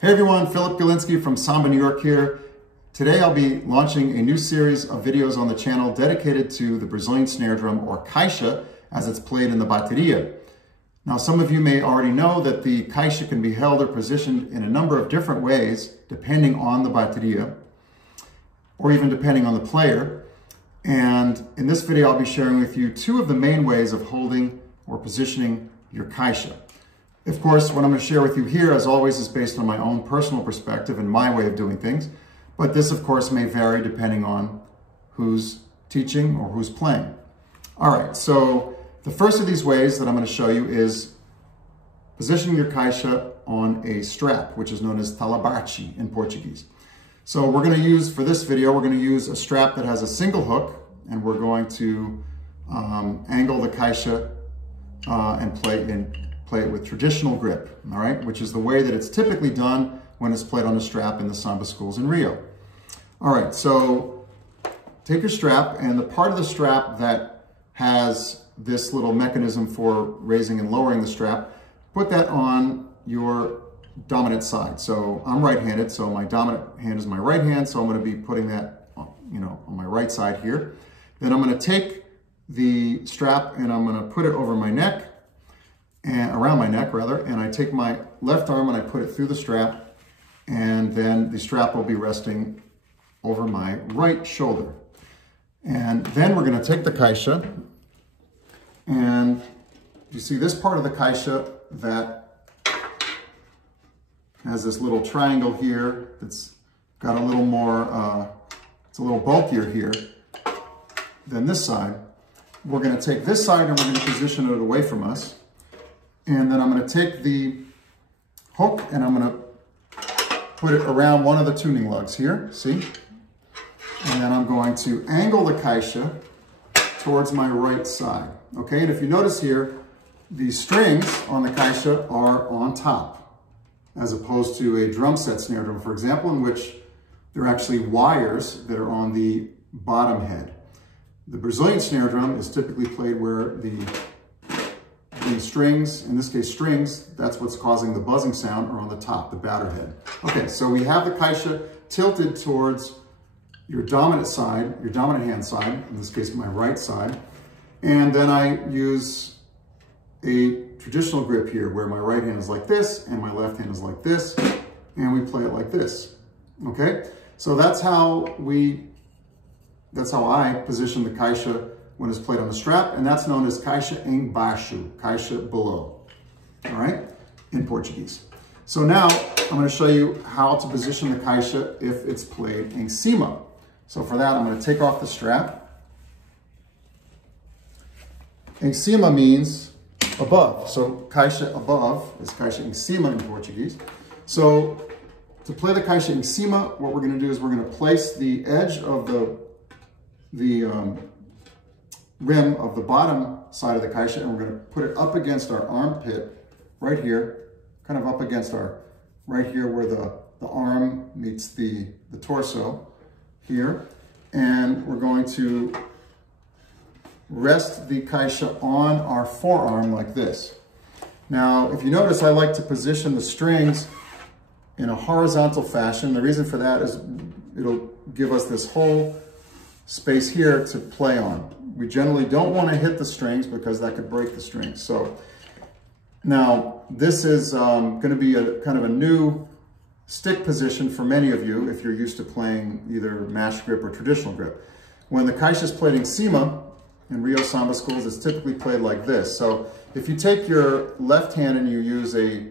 Hey everyone, Philip Galinsky from Samba New York here. Today I'll be launching a new series of videos on the channel dedicated to the Brazilian snare drum, or Caixa, as it's played in the bateria. Now, some of you may already know that the Caixa can be held or positioned in a number of different ways, depending on the bateria, or even depending on the player. And in this video, I'll be sharing with you two of the main ways of holding or positioning your Caixa. Of course, what I'm going to share with you here, as always, is based on my own personal perspective and my way of doing things. But this, of course, may vary depending on who's teaching or who's playing. All right, so the first of these ways that I'm going to show you is positioning your Caixa on a strap, which is known as talabarte in Portuguese. So we're going to use, for this video, we're going to use a strap that has a single hook, and we're going to angle the Caixa and play it with traditional grip, all right, which is the way that it's typically done when it's played on a strap in the samba schools in Rio. All right, so take your strap, and the part of the strap that has this little mechanism for raising and lowering the strap, put that on your dominant side. So I'm right-handed, so my dominant hand is my right hand, so I'm going to be putting that, on my right side here. Then I'm going to take the strap and I'm going to put it over my neck, and around my neck rather, and I take my left arm and I put it through the strap, and then the strap will be resting over my right shoulder. And then we're going to take the Caixa, and you see this part of the Caixa that has this little triangle here that's got a little more, it's a little bulkier here than this side. We're going to take this side and we're going to position it away from us. And then I'm going to take the hook and I'm going to put it around one of the tuning lugs here, see? And then I'm going to angle the Caixa towards my right side, okay? And if you notice here, the strings on the Caixa are on top, as opposed to a drum set snare drum, for example, in which there are actually wires that are on the bottom head. The Brazilian snare drum is typically played where the strings, in this case strings, that's what's causing the buzzing sound, are on the top, the batter head. Okay, so we have the Caixa tilted towards your dominant side, your dominant hand side, in this case my right side, and then I use a traditional grip here where my right hand is like this and my left hand is like this, and we play it like this, okay? So that's how I position the Caixa when it's played on the strap, and that's known as Caixa em baixo, Caixa below, all right, in Portuguese. So now I'm going to show you how to position the Caixa if it's played em cima. So for that, I'm going to take off the strap. Em cima means above, so Caixa above is Caixa em cima in Portuguese. So to play the Caixa em cima, what we're going to do is we're going to place the edge of the rim of the bottom side of the Caixa, and we're going to put it up against our armpit right here, kind of up against our, right here where the arm meets the torso here. And we're going to rest the Caixa on our forearm like this. Now, if you notice, I like to position the strings in a horizontal fashion. The reason for that is it'll give us this whole space here to play on. We generally don't want to hit the strings because that could break the strings. So now this is going to be a kind of a new stick position for many of you if you're used to playing either mashed grip or traditional grip. When the Caixa is played in cima, in Rio Samba schools, it's typically played like this. So if you take your left hand and you use a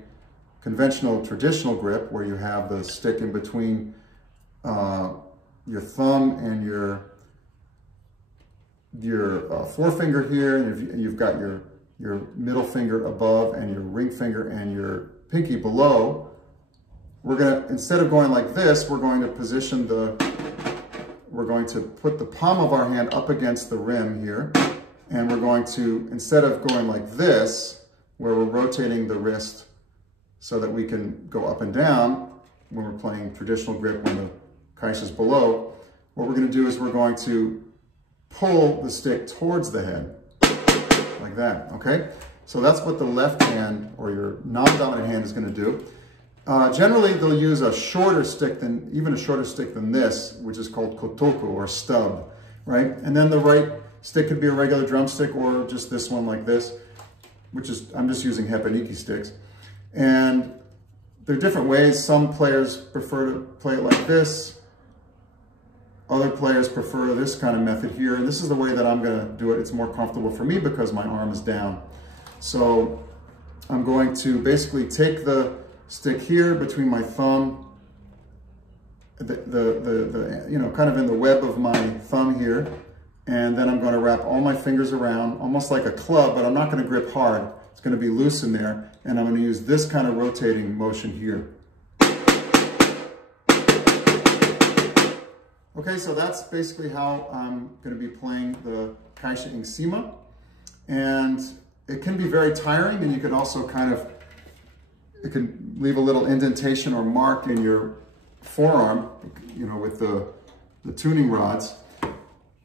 conventional traditional grip where you have the stick in between your thumb and your forefinger here, and you've got your middle finger above and your ring finger and your pinky below, we're gonna, instead of going like this, we're going to put the palm of our hand up against the rim here, and we're going to, instead of going like this, where we're rotating the wrist so that we can go up and down when we're playing traditional grip when the Caixa is below, what we're gonna do is we're going to pull the stick towards the head, like that, okay? So that's what the left hand, or your non-dominant hand, is going to do. Generally, they'll use a shorter stick than, even a shorter stick than this, which is called kotoku or stub, right? And then the right stick could be a regular drumstick or just this one like this, which is, I'm just using hepaniki sticks. And there are different ways. Some players prefer to play it like this. Other players prefer this kind of method here. And this is the way that I'm gonna do it. It's more comfortable for me because my arm is down. So I'm going to basically take the stick here between my thumb, you know, kind of in the web of my thumb here. And then I'm going to wrap all my fingers around, almost like a club, but I'm not going to grip hard. It's going to be loose in there. And I'm going to use this kind of rotating motion here. Okay, so that's basically how I'm going to be playing the Caixa em cima. And it can be very tiring, and you can also kind of, it can leave a little indentation or mark in your forearm, you know, with the tuning rods.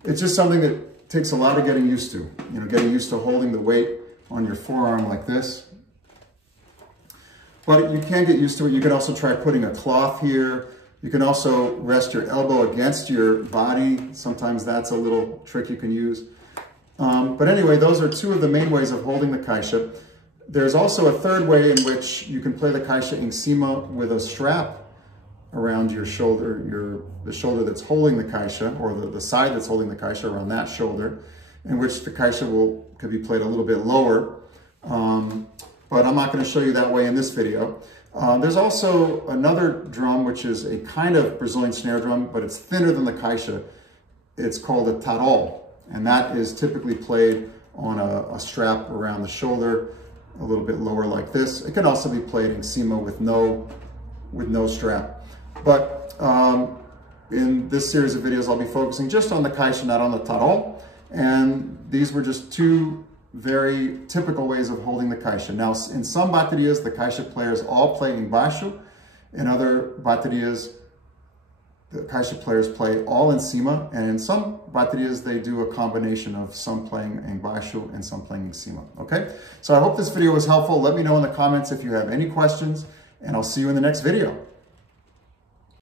It's just something that takes a lot of getting used to, you know, getting used to holding the weight on your forearm like this. But you can get used to it. You can also try putting a cloth here. You can also rest your elbow against your body. Sometimes that's a little trick you can use. But anyway, those are two of the main ways of holding the Caixa. There's also a third way in which you can play the Caixa em cima with a strap around your shoulder, the shoulder that's holding the Caixa, or the side that's holding the Caixa around that shoulder, in which the Caixa could be played a little bit lower. But I'm not going to show you that way in this video. There's also another drum, which is a kind of Brazilian snare drum, but it's thinner than the Caixa. It's called a tarol, and that is typically played on a strap around the shoulder, a little bit lower like this. It can also be played in cima with no strap. But in this series of videos, I'll be focusing just on the Caixa, not on the tarol. And these were just two very typical ways of holding the Caixa. Now, in some baterias, the Caixa players all play em baixo. In other baterias, the Caixa players play all in cima. And in some baterias, they do a combination of some playing em baixo and some playing em cima. Okay? So I hope this video was helpful. Let me know in the comments if you have any questions, and I'll see you in the next video.